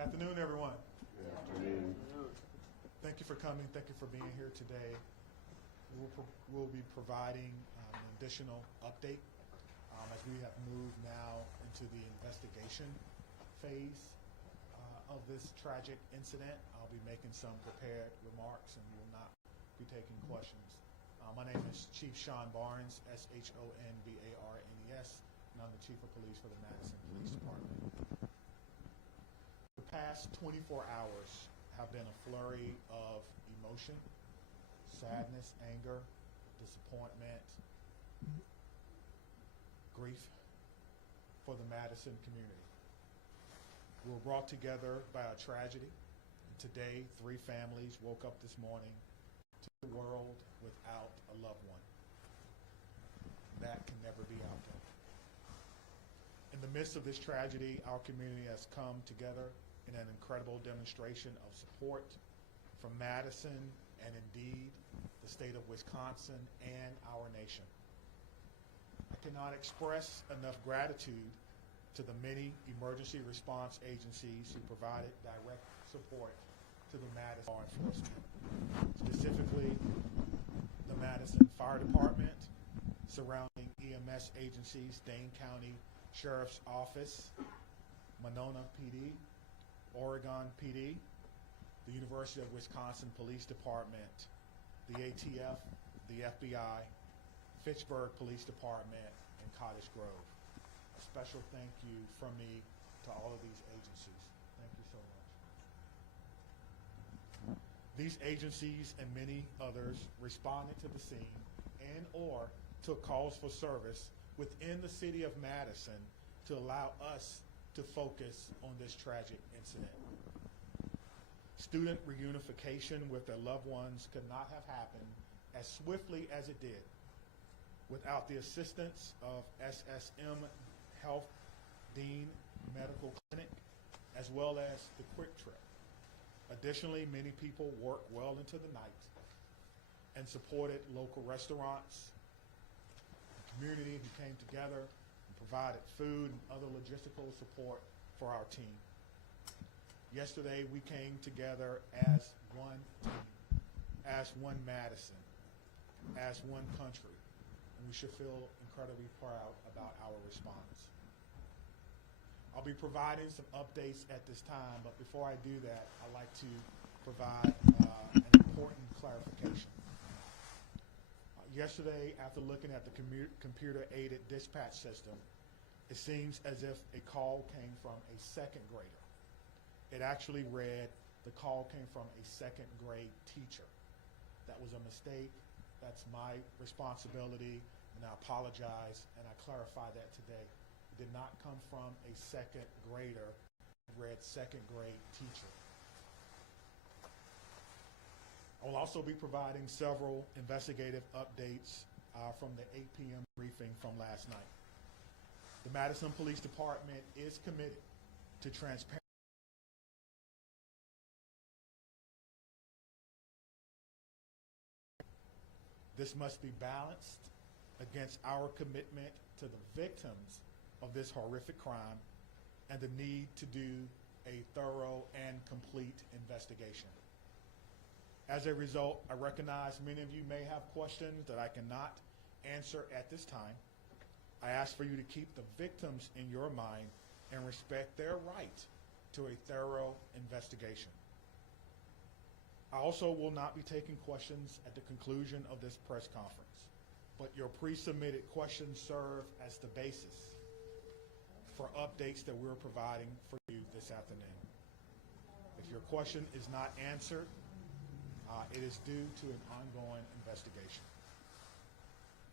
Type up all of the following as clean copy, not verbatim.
Good afternoon, everyone. Good afternoon. Thank you for coming. Thank you for being here today. We'll be providing an additional update as we have moved now into the investigation phase of this tragic incident. I'll be making some prepared remarks and will not be taking questions. My name is Chief Sean Barnes, S-H-O-N-B-A-R-N-E-S, and I'm the Chief of Police for the Madison Police Department. The past 24 hours have been a flurry of emotion, sadness, anger, disappointment, grief for the Madison community. We were brought together by a tragedy, and today 3 families woke up this morning to the world without a loved one. That can never be outdone. In the midst of this tragedy, our community has come together in an incredible demonstration of support from Madison and indeed the state of Wisconsin and our nation. I cannot express enough gratitude to the many emergency response agencies who provided direct support to the Madison law enforcement, specifically the Madison Fire Department, surrounding EMS agencies, Dane County Sheriff's Office, Monona PD, Oregon PD, the University of Wisconsin Police Department, the ATF, the FBI, Fitchburg Police Department, and Cottage Grove. A special thank you from me to all of these agencies. Thank you so much. These agencies and many others responded to the scene and or took calls for service within the city of Madison to allow us to focus on this tragic incident. Student reunification with their loved ones could not have happened as swiftly as it did without the assistance of SSM Health Dean Medical Clinic, as well as the Quick Trip. Additionally, many people worked well into the night and supported local restaurants. The community who came together and provided food and other logistical support for our team. Yesterday, we came together as one team, as one Madison, as one country, and we should feel incredibly proud about our response. I'll be providing some updates at this time, but before I do that, I'd like to provide an important clarification. Yesterday, after looking at the computer-aided dispatch system, it seems as if a call came from a second grader. It actually read the call came from a second grade teacher. That was a mistake. That's my responsibility, and I apologize, and I clarify that today. It did not come from a second grader. It read second grade teacher. I will also be providing several investigative updates from the 8 p.m. briefing from last night. The Madison Police Department is committed to transparency. This must be balanced against our commitment to the victims of this horrific crime and the need to do a thorough and complete investigation. As a result, I recognize many of you may have questions that I cannot answer at this time. I ask for you to keep the victims in your mind and respect their right to a thorough investigation. I also will not be taking questions at the conclusion of this press conference, but your pre-submitted questions serve as the basis for updates that we're providing for you this afternoon. If your question is not answered, it is due to an ongoing investigation.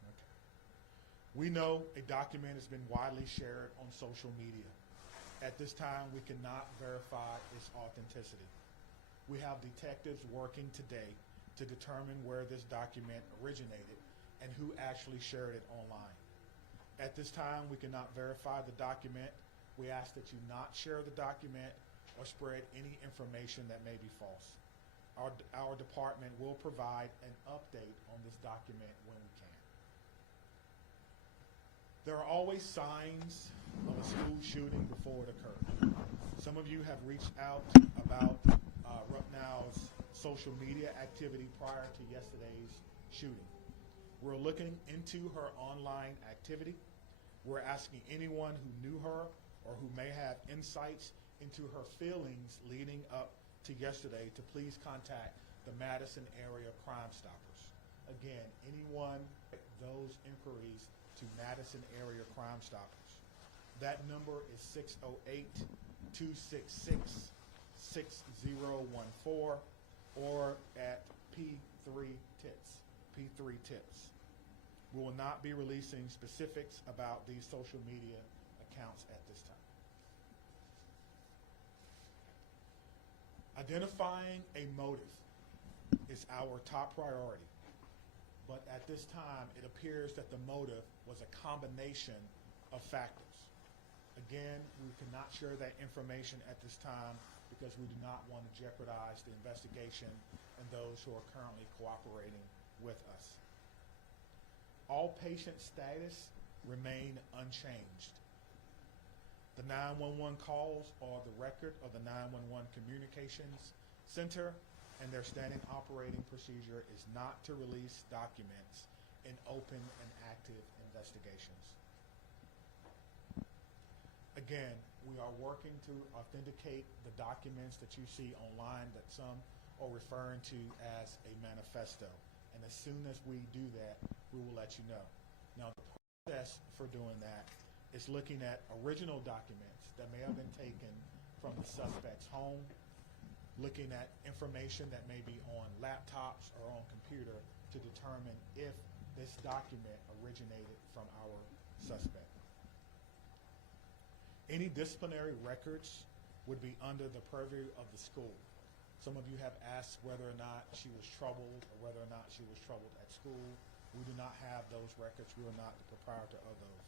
Okay. We know a document has been widely shared on social media. At this time, we cannot verify its authenticity. We have detectives working today to determine where this document originated and who actually shared it online. At this time, we cannot verify the document. We ask that you not share the document or spread any information that may be false. Our department will provide an update on this document when we can. There are always signs of a school shooting before it occurred. Some Some of you have reached out about Rupnow's social media activity prior to yesterday's shooting. We're looking into her online activity. We're asking anyone who knew her or who may have insights into her feelings leading up to yesterday to please contact the Madison Area Crime Stoppers. Again, anyone, those inquiries to Madison Area Crime Stoppers. That number is 608-266-6014 or at P3 Tips. P3 Tips. We will not be releasing specifics about these social media accounts at this time. Identifying a motive is our top priority, but at this time it appears that the motive was a combination of factors. Again, we cannot share that information at this time because we do not want to jeopardize the investigation and those who are currently cooperating with us. All patient status remain unchanged. The 911 calls are the record of the 911 Communications Center, and their standing operating procedure is not to release documents in open and active investigations. Again, we are working to authenticate the documents that you see online that some are referring to as a manifesto. And as soon as we do that, we will let you know. Now, the process for doing that is looking at original documents that may have been taken from the suspect's home, looking at information that may be on laptops or on computer to determine if this document originated from our suspect. Any disciplinary records would be under the purview of the school. Some of you have asked whether or not she was troubled or whether or not she was troubled at school. We do not have those records. We are not the proprietor of those.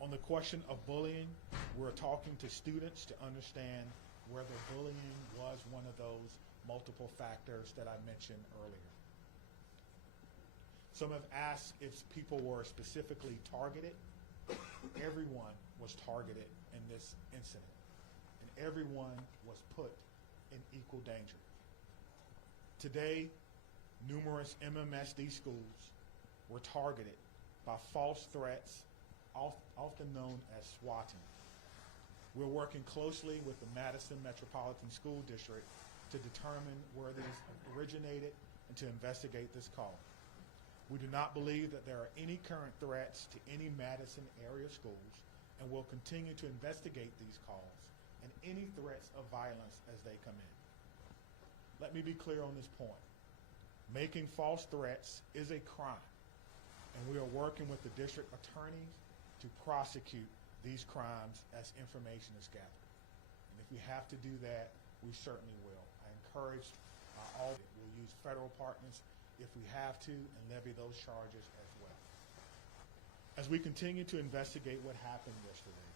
On the question of bullying, we're talking to students to understand whether bullying was one of those multiple factors that I mentioned earlier. Some have asked if people were specifically targeted. Everyone was targeted in this incident, and everyone was put in equal danger. Today, numerous MMSD schools were targeted by false threats, often known as swatting. We're working closely with the Madison Metropolitan School District to determine where these originated and to investigate this call. We do not believe that there are any current threats to any Madison area schools, and will continue to investigate these calls and any threats of violence as they come in. Let me be clear on this point. Making false threats is a crime, and we are working with the district attorneys to prosecute these crimes as information is gathered. And if we have to do that, we certainly will. I encourage all, we'll use federal partners if we have to and levy those charges as well. As we continue to investigate what happened yesterday,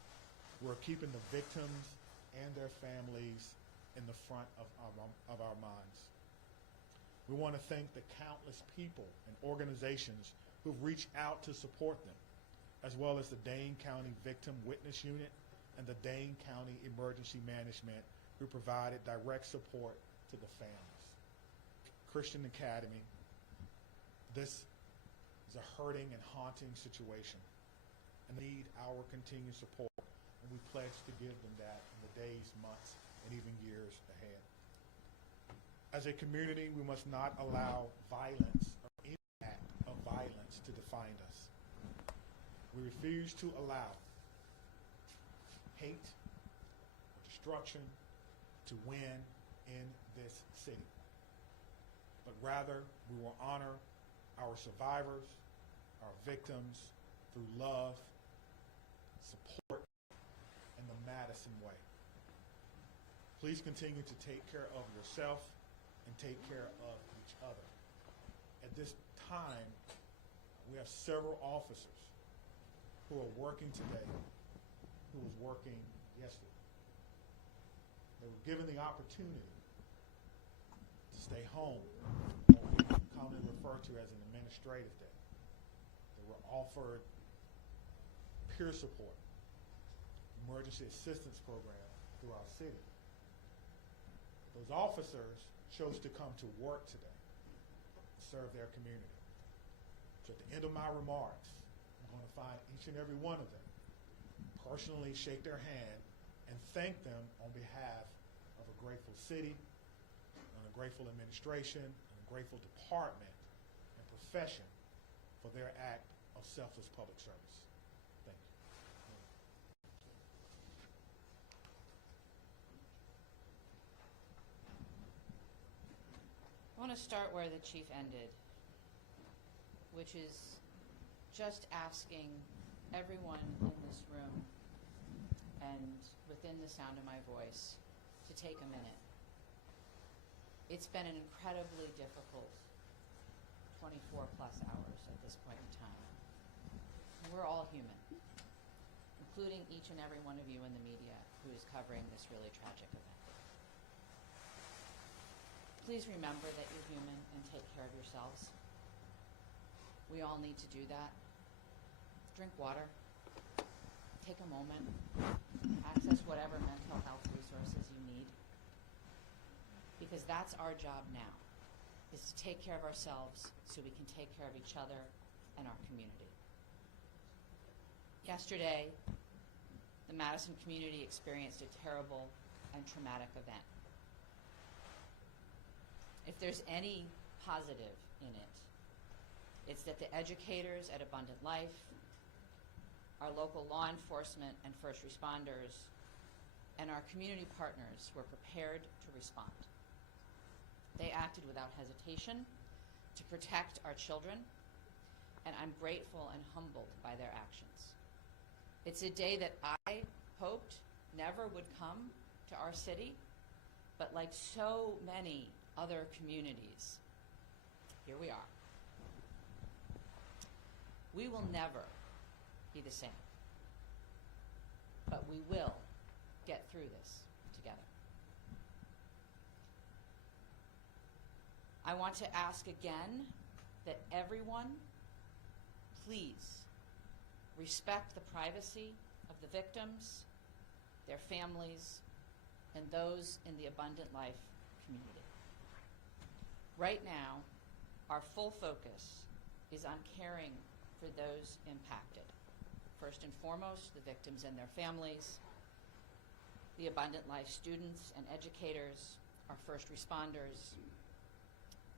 we're keeping the victims and their families in the front of our minds. We want to thank the countless people and organizations who've reached out to support them, as well as the Dane County Victim Witness Unit and the Dane County Emergency Management, who provided direct support to the families. Christian Academy, this is a hurting and haunting situation and need our continued support, and we pledge to give them that in the days, months, and even years ahead. As a community, we must not allow violence or any act of violence to define us. We refuse to allow hate or destruction to win in this city, but rather we will honor our survivors, our victims, through love, support, and the Madison way. Please continue to take care of yourself and take care of each other. At this time, we have several officers who are working today, who was working yesterday. They were given the opportunity to stay home, what we commonly refer to as an administrative day. They were offered peer support, emergency assistance program, through our city. Those officers chose to come to work today, serve their community. So at the end of my remarks, I'm going to find each and every one of them, personally shake their hand, and thank them on behalf of a grateful city, and a grateful administration, and a grateful department and profession for their act of selfless public service. Thank you. I want to start where the chief ended, which is just asking everyone in this room and within the sound of my voice to take a minute. It's been an incredibly difficult 24 plus hours at this point in time. We're all human, including each and every one of you in the media who is covering this really tragic event. Please remember that you're human and take care of yourselves. We all need to do that. Drink water. Take a moment. Access whatever mental health resources you need. Because that's our job now, is to take care of ourselves so we can take care of each other and our community. Yesterday, the Madison community experienced a terrible and traumatic event. If there's any positive in it, it's that the educators at Abundant Life, our local law enforcement and first responders, and our community partners were prepared to respond. They acted without hesitation to protect our children, and I'm grateful and humbled by their actions. It's a day that I hoped never would come to our city, but like so many other communities, here we are. We will never be the same, but we will get through this together. I want to ask again that everyone, please respect the privacy of the victims, their families, and those in the Abundant Life community. Right now, our full focus is on caring for those impacted. First and foremost, the victims and their families, the Abundant Life students and educators, our first responders,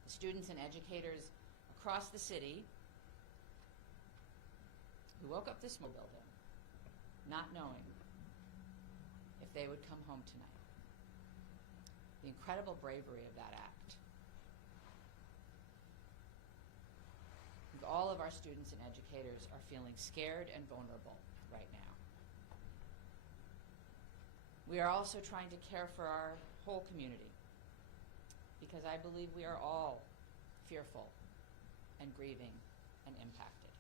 the students and educators across the city who woke up this building not knowing if they would come home tonight. The incredible bravery of that act. All of our students and educators are feeling scared and vulnerable right now. We are also trying to care for our whole community because I believe we are all fearful and grieving and impacted.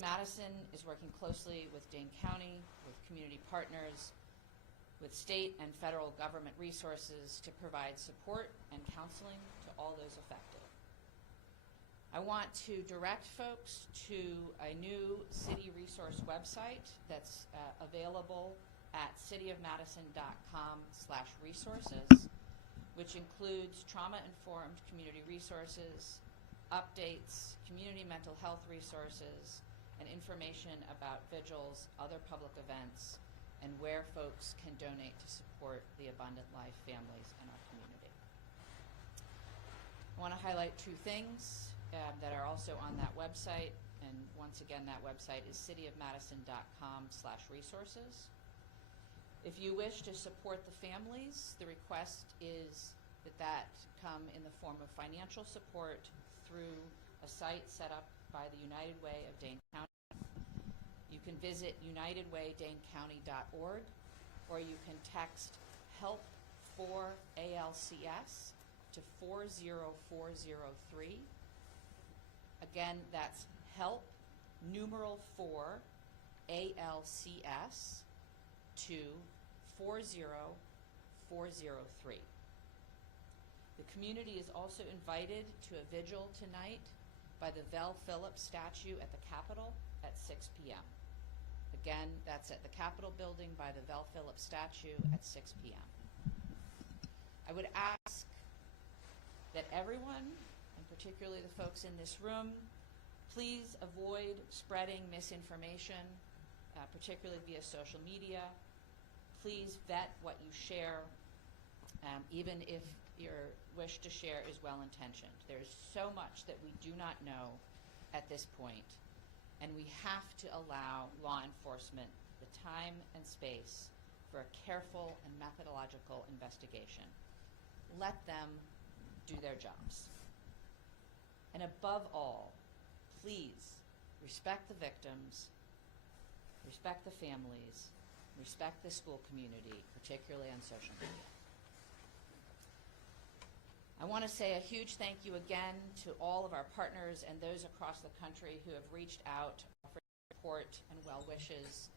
Madison is working closely with Dane County, with community partners, with state and federal government resources to provide support and counseling to all those affected. I want to direct folks to a new city resource website that's available at cityofmadison.com/resources, which includes trauma-informed community resources, updates, community mental health resources, and information about vigils, other public events, and where folks can donate to support the Abundant Life families in our community. I want to highlight two things that are also on that website, and once again that website is cityofmadison.com/resources. If you wish to support the families, the request is that come in the form of financial support through a site set up by the United Way of Dane County. You can visit unitedwaydanecounty.org, or you can text HELP for ALCS to 40403. Again, that's HELP numeral 4 ALCS to 40403. The community is also invited to a vigil tonight by the Vel Phillips statue at the Capitol at 6 p.m. Again, that's at the Capitol Building by the Vel Phillips statue at 6 p.m. I would ask that everyone, and particularly the folks in this room, please avoid spreading misinformation, particularly via social media. Please vet what you share, even if your wish to share is well-intentioned. There's so much that we do not know at this point, and we have to allow law enforcement the time and space for a careful and methodological investigation. Let them do their jobs. And above all, please respect the victims, respect the families, respect the school community, particularly on social media. I want to say a huge thank you again to all of our partners and those across the country who have reached out for support and well wishes,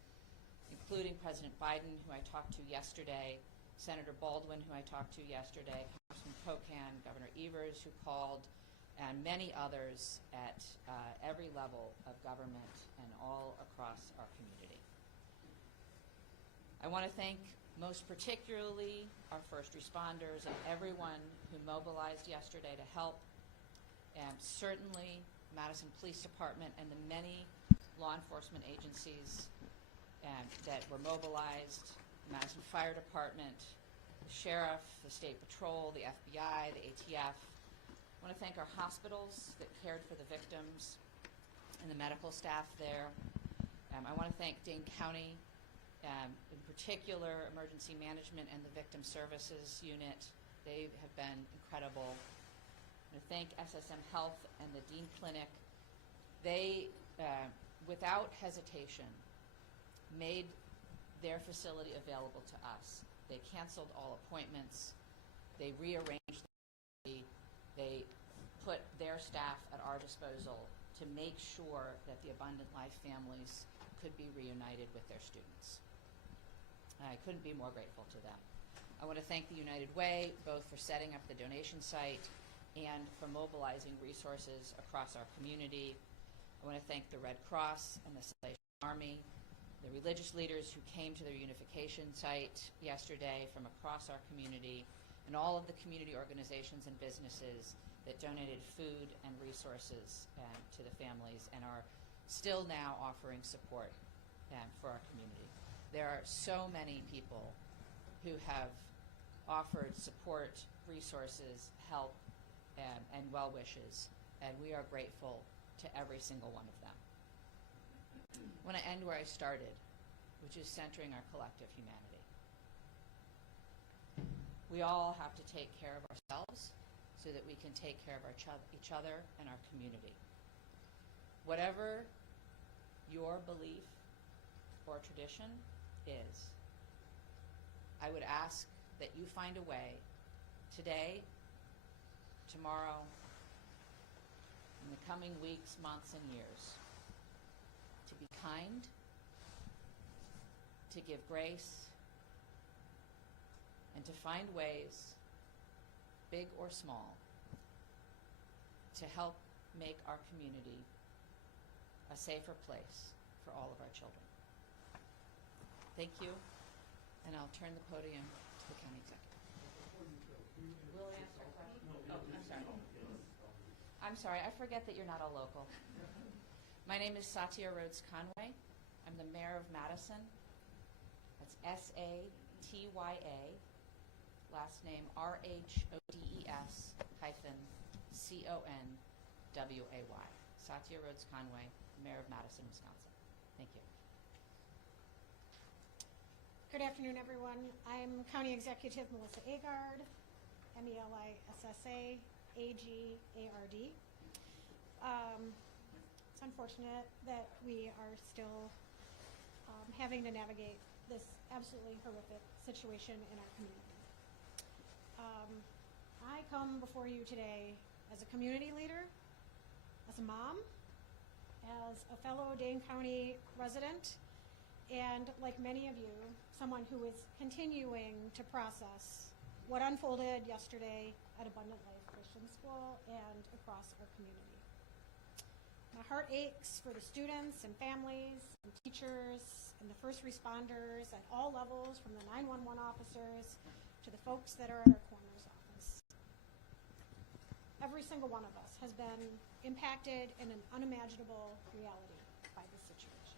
including President Biden, who I talked to yesterday, Senator Baldwin, who I talked to yesterday, Congressman Pocan, Governor Evers, who called, and many others at every level of government and all across our community. I want to thank most particularly our first responders and everyone who mobilized yesterday to help, and certainly Madison Police Department and the many law enforcement agencies that were mobilized, the Madison Fire Department, the Sheriff, the State Patrol, the FBI, the ATF. I want to thank our hospitals that cared for the victims and the medical staff there. I want to thank Dane County, in particular emergency management and the victim services unit. They have been incredible. I want to thank SSM Health and the Dean Clinic. They, without hesitation, made their facility available to us. They canceled all appointments. They rearranged they put their staff at our disposal to make sure that the Abundant Life families could be reunited with their students. I couldn't be more grateful to them. I want to thank the United Way, both for setting up the donation site and for mobilizing resources across our community. I want to thank the Red Cross and the Salvation Army, the religious leaders who came to the reunification site yesterday from across our community, and all of the community organizations and businesses that donated food and resources to the families and are still now offering support for our community. There are so many people who have offered support, resources, help, and well wishes, and we are grateful to every single one of them. I want to end where I started, which is centering our collective humanity. We all have to take care of ourselves so that we can take care of each other and our community. Whatever your belief or tradition is, I would ask that you find a way today, tomorrow, in the coming weeks, months, and years to be kind, to give grace, and to find ways, big or small, to help make our community a safer place for all of our children. Thank you, and I'll turn the podium to the county executive. Will answer questions. Oh, I'm sorry. I'm sorry, I forget that you're not all local. My name is Satya Rhodes Conway. I'm the mayor of Madison. That's S-A-T-Y-A, last name R-H-O-D-E-S-C-O-N-W-A-Y. Satya Rhodes Conway, mayor of Madison, Wisconsin. Thank you. Good afternoon, everyone. I'm County Executive Melissa Agard, M-E-L-I-S-S-A, A-G-A-R-D. It's unfortunate that we are still having to navigate this absolutely horrific situation in our community. I come before you today as a community leader, as a mom, as a fellow Dane County resident, and like many of you, someone who is continuing to process what unfolded yesterday at Abundant Life Christian School and across our community. My heart aches for the students and families and teachers and the first responders at all levels, from the 911 officers to the folks that are at our coroner's office. Every single one of us has been impacted in an unimaginable reality by this situation.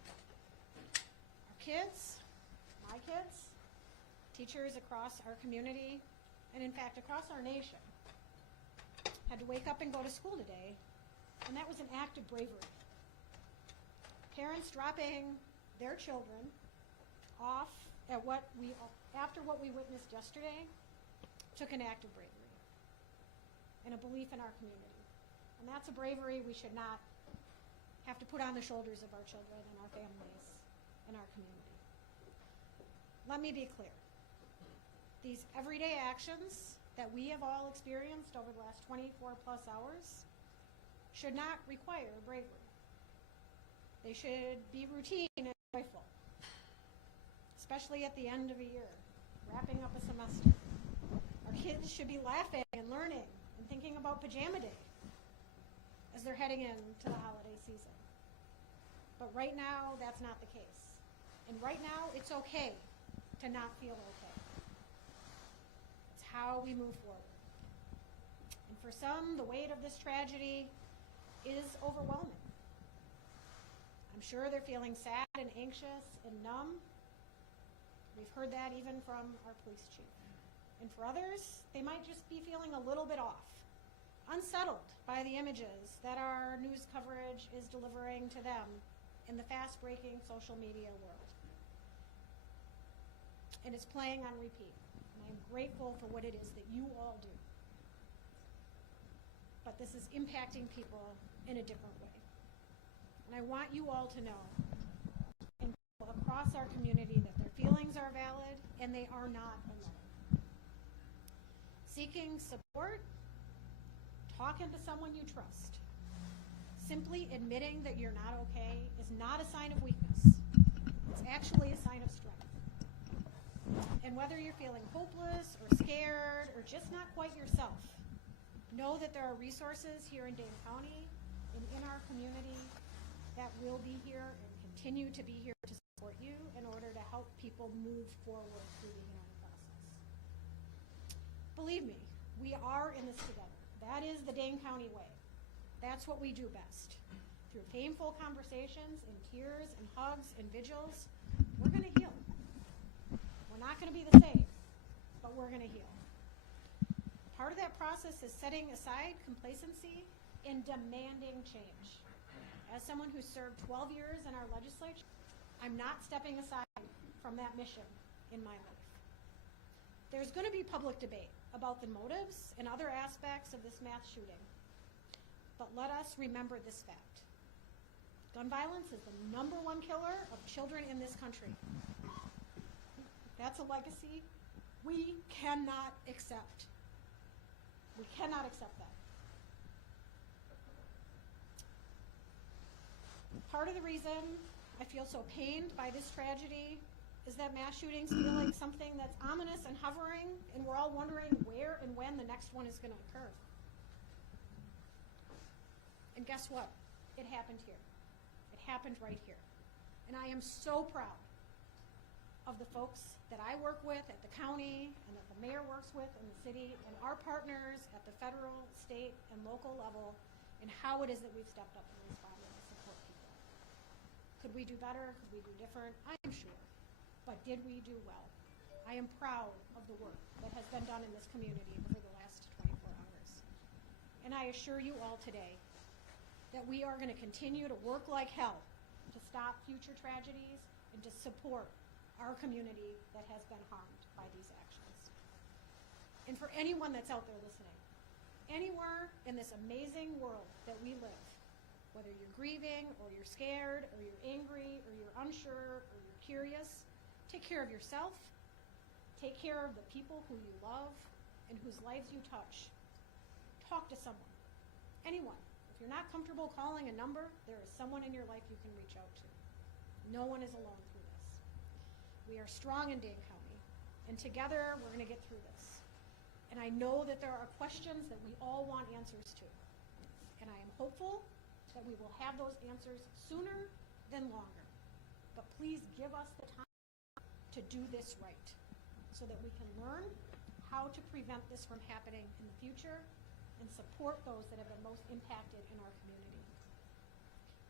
Our kids, my kids, teachers across our community, and in fact across our nation, had to wake up and go to school today, and that was an act of bravery. Parents dropping their children off at after what we witnessed yesterday took an act of bravery and a belief in our community. And that's a bravery we should not have to put on the shoulders of our children and our families and our community. Let me be clear. These everyday actions that we have all experienced over the last 24 plus hours should not require bravery. They should be routine and joyful, especially at the end of a year, wrapping up a semester. Our kids should be laughing and learning and thinking about pajama day as they're heading into the holiday season. But right now, that's not the case. And right now, it's okay to not feel okay. It's how we move forward. And for some, the weight of this tragedy is overwhelming. I'm sure they're feeling sad and anxious and numb. We've heard that even from our police chief. And for others, they might just be feeling a little bit off, unsettled by the images that our news coverage is delivering to them in the fast-breaking social media world. And it's playing on repeat. And I'm grateful for what it is that you all do. But this is impacting people in a different way. And I want you all to know, and people across our community, that their feelings are valid and they are not alone. Seeking support, talking to someone you trust, simply admitting that you're not okay is not a sign of weakness. It's actually a sign of strength. And whether you're feeling hopeless or scared or just not quite yourself, know that there are resources here in Dane County and in our community that will be here and continue to be here to support you in order to help people move forward through the healing process. Believe me, we are in this together. That is the Dane County way. That's what we do best. Through painful conversations and tears and hugs and vigils, we're going to heal. We're not going to be the same, but we're going to heal. Part of that process is setting aside complacency and demanding change. As someone who served 12 years in our legislature, I'm not stepping aside from that mission in my life. There's going to be public debate about the motives and other aspects of this mass shooting. But let us remember this fact. Gun violence is the #1 killer of children in this country. That's a legacy we cannot accept. We cannot accept that. Part of the reason I feel so pained by this tragedy is that mass shootings feel like something that's ominous and hovering, and we're all wondering where and when the next one is going to occur. And guess what? It happened here. It happened right here. And I am so proud of the folks that I work with at the county and that the mayor works with in the city and our partners at the federal, state, and local level, and how it is that we've stepped up and responded to support people. Could we do better? Could we do different? I am sure. But did we do well? I am proud of the work that has been done in this community over the last 24 hours. And I assure you all today that we are going to continue to work like hell to stop future tragedies and to support our community that has been harmed by these actions. And for anyone that's out there listening, anywhere in this amazing world that we live, whether you're grieving or you're scared or you're angry or you're unsure or you're curious, take care of yourself, take care of the people who you love and whose lives you touch. Talk to someone, anyone. If you're not comfortable calling a number, there is someone in your life you can reach out to. No one is alone through this. We are strong in Dane County, and together we're going to get through this. And I know that there are questions that we all want answers to. And I am hopeful that we will have those answers sooner than longer. But please give us the time to do this right so that we can learn how to prevent this from happening in the future and support those that have been most impacted in our community.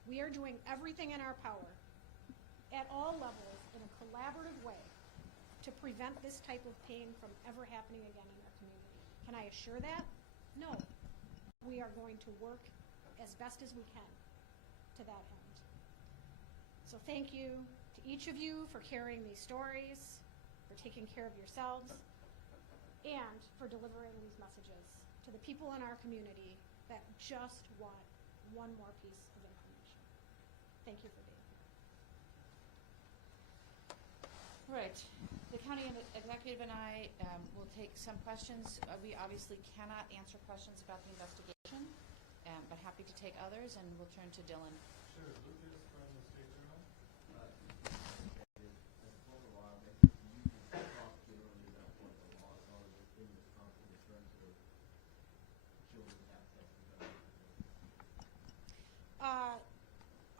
We are doing everything in our power at all levels in a collaborative way to prevent this type of pain from ever happening again in our community. Can I assure that? No. We are going to work as best as we can to that end. So thank you to each of you for carrying these stories, for taking care of yourselves, and for delivering these messages to the people in our community that just want one more piece of information. Thank you for being here. All right. The county executive and I will take some questions. We obviously cannot answer questions about the investigation, but happy to take others, and we'll turn to Dylan. Sure. Lucas from the State Journal. As former lawmaker, can you talk generally about what the laws are in Wisconsin in terms of children's access to guns?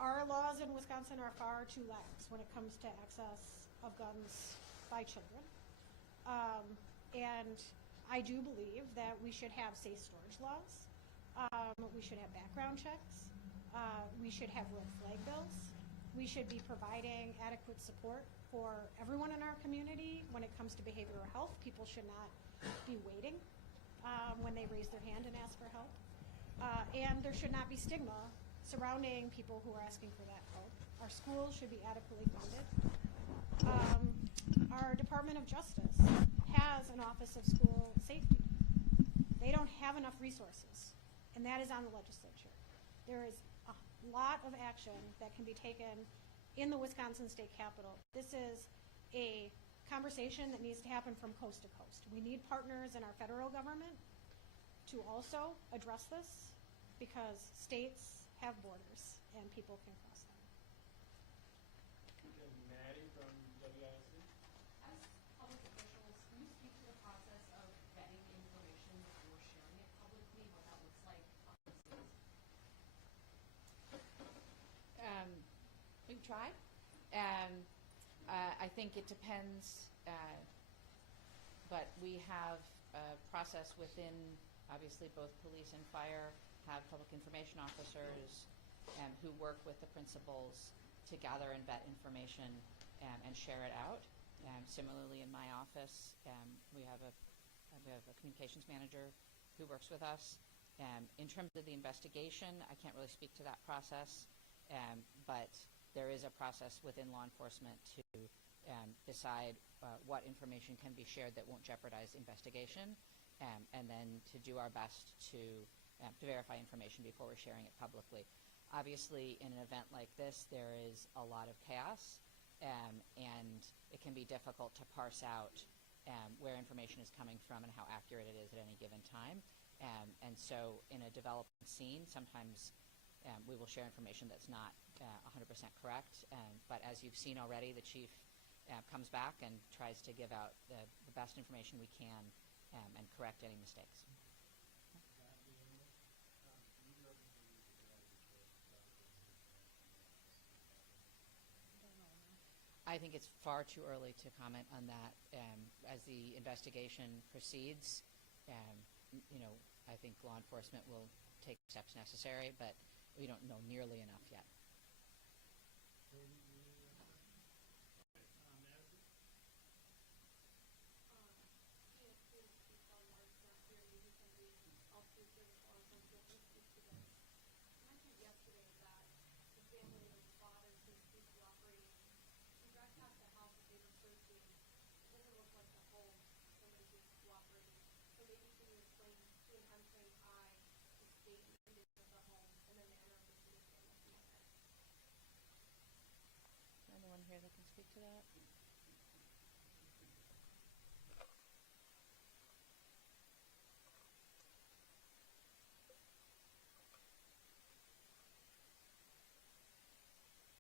Our laws in Wisconsin are far too lax when it comes to access of guns by children. And I do believe that we should have safe storage laws. We should have background checks. We should have red flag bills. We should be providing adequate support for everyone in our community when it comes to behavioral health. People should not be waiting when they raise their hand and ask for help. And there should not be stigma surrounding people who are asking for that help. Our schools should be adequately funded. Our Department of Justice has an Office of School Safety. They don't have enough resources, and that is on the legislature. There is a lot of action that can be taken in the Wisconsin State Capitol. This is a conversation that needs to happen from coast to coast. We need partners in our federal government to also address this because states have borders and people can cross them. Maddie from WSBT. As public officials, can you speak to the process of vetting information before sharing it publicly, what that looks like behind the scenes? We can try. I think it depends, but we have a process within, obviously, both police and fire have public information officers who work with the principals to gather and vet information and share it out. Similarly, in my office, we have a communications manager who works with us. In terms of the investigation, I can't really speak to that process, but there is a process within law enforcement to decide what information can be shared that won't jeopardize investigation, and then to do our best to verify information before we're sharing it publicly. Obviously, in an event like this, there is a lot of chaos, and it can be difficult to parse out where information is coming from and how accurate it is at any given time. And so in a developing scene, sometimes we will share information that's not 100% correct. But as you've seen already, the chief comes back and tries to give out the best information we can and correct any mistakes. I think it's far too early to comment on that. As the investigation proceeds, I think law enforcement will take steps necessary, but we don't know nearly enough yet.